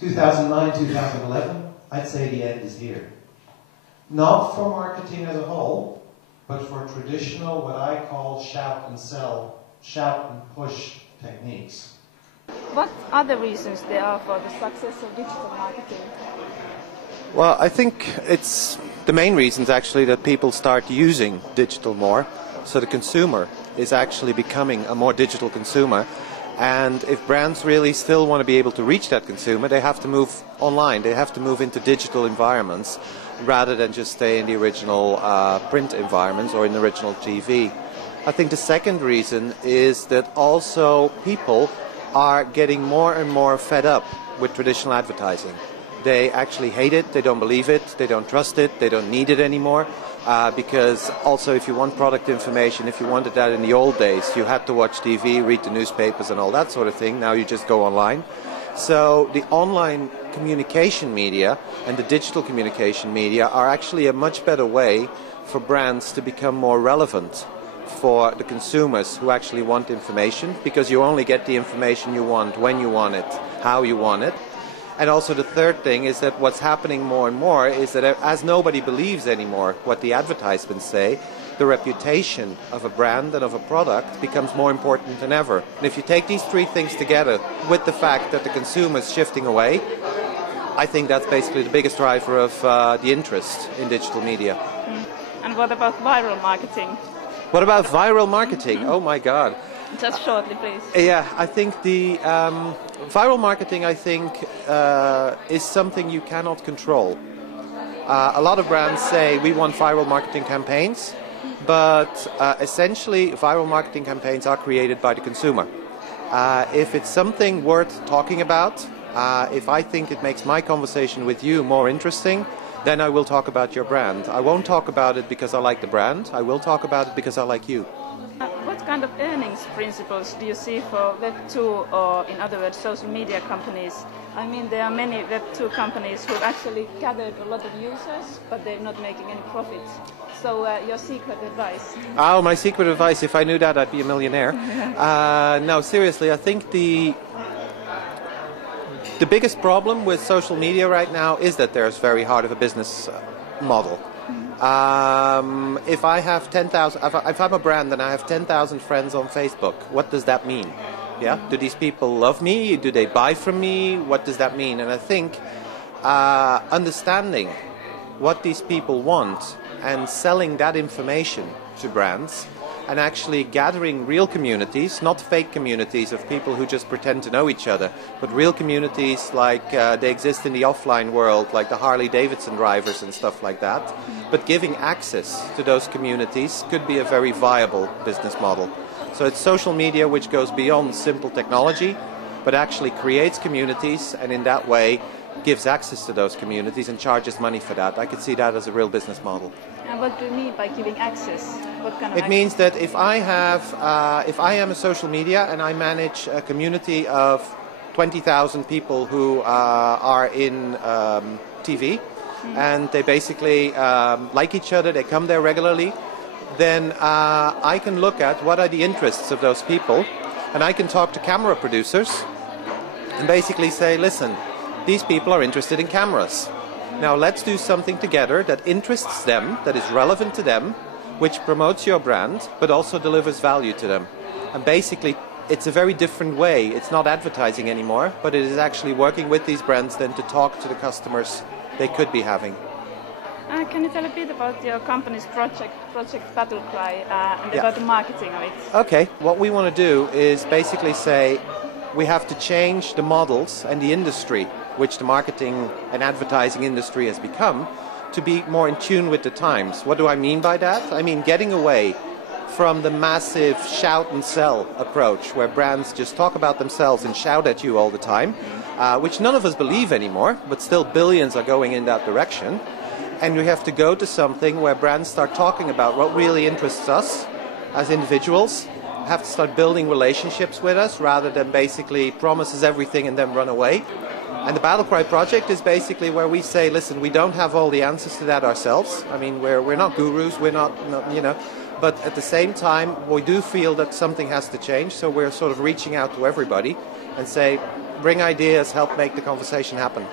2009, 2011, I'd say the end is here. Not for marketing as a whole, but for traditional, what I call shout and sell, shout and push techniques. What other reasons there are for the success of digital marketing? Well, I think it's the main reasons actually that people start using digital more. So the consumer is actually becoming a more digital consumer. And if brands really still want to be able to reach that consumer, they have to move online. They have to move into digital environments rather than just stay in the original print environments or in the original TV. I think the second reason is that also people are getting more and more fed up with traditional advertising. They actually hate it, they don't believe it, they don't trust it, they don't need it anymore. Because also if you want product information, if you wanted that in the old days, you had to watch TV, read the newspapers and all that sort of thing. Now you just go online. So the online communication media and the digital communication media are actually a much better way for brands to become more relevant for the consumers who actually want information, because you only get the information you want, when you want it, how you want it. And also the third thing is that what's happening more and more is that as nobody believes anymore what the advertisements say, the reputation of a brand and of a product becomes more important than ever. And if you take these three things together with the fact that the consumer is shifting away, I think that's basically the biggest driver of the interest in digital media. And what about viral marketing? What about viral marketing? Oh my God. Just shortly, please. Yeah, I think the viral marketing, I think, is something you cannot control. A lot of brands say we want viral marketing campaigns, but essentially viral marketing campaigns are created by the consumer. If it's something worth talking about, if I think it makes my conversation with you more interesting, then I will talk about your brand. I won't talk about it because I like the brand. I will talk about it because I like you. What kind of earnings principles do you see for Web2, or in other words, social media companies? I mean, there are many Web2 companies who actually gathered a lot of users, but they're not making any profits. So your secret advice? Oh, my secret advice, if I knew that, I'd be a millionaire. No, seriously, I think the biggest problem with social media right now is that there's very hard of a business model. If I have 10,000, if I'm a brand and I have 10,000 friends on Facebook, what does that mean? Yeah, do these people love me? Do they buy from me? What does that mean? And I think understanding what these people want and selling that information to brands and actually gathering real communities, not fake communities of people who just pretend to know each other, but real communities like they exist in the offline world, like the Harley-Davidson drivers and stuff like that. But giving access to those communities could be a very viable business model. So it's social media which goes beyond simple technology, but actually creates communities and in that way gives access to those communities and charges money for that. I could see that as a real business model. And what do you mean by giving access? What kind of It means that if I am a social media and I manage a community of 20,000 people who are in TV and they basically like each other, they come there regularly, then I can look at what are the interests of those people and I can talk to camera producers and basically say, listen, these people are interested in cameras. Now let's do something together that interests them, that is relevant to them, which promotes your brand, but also delivers value to them. And basically, it's a very different way. It's not advertising anymore, but it is actually working with these brands then to talk to the customers they could be having. Can you tell a bit about your company's project Battle Cry, and about the marketing of it? Okay, what we want to do is basically say we have to change the models and the industry which the marketing and advertising industry has become to be more in tune with the times. What do I mean by that? I mean getting away from the massive shout and sell approach where brands just talk about themselves and shout at you all the time, which none of us believe anymore, but still billions are going in that direction. And we have to go to something where brands start talking about what really interests us as individuals, have to start building relationships with us rather than basically promises everything and then run away. And the Battle Cry project is basically where we say, listen, we don't have all the answers to that ourselves. I mean, we're not gurus, we're not, you know, but at the same time, we do feel that something has to change. So we're sort of reaching out to everybody and say, bring ideas, help make the conversation happen.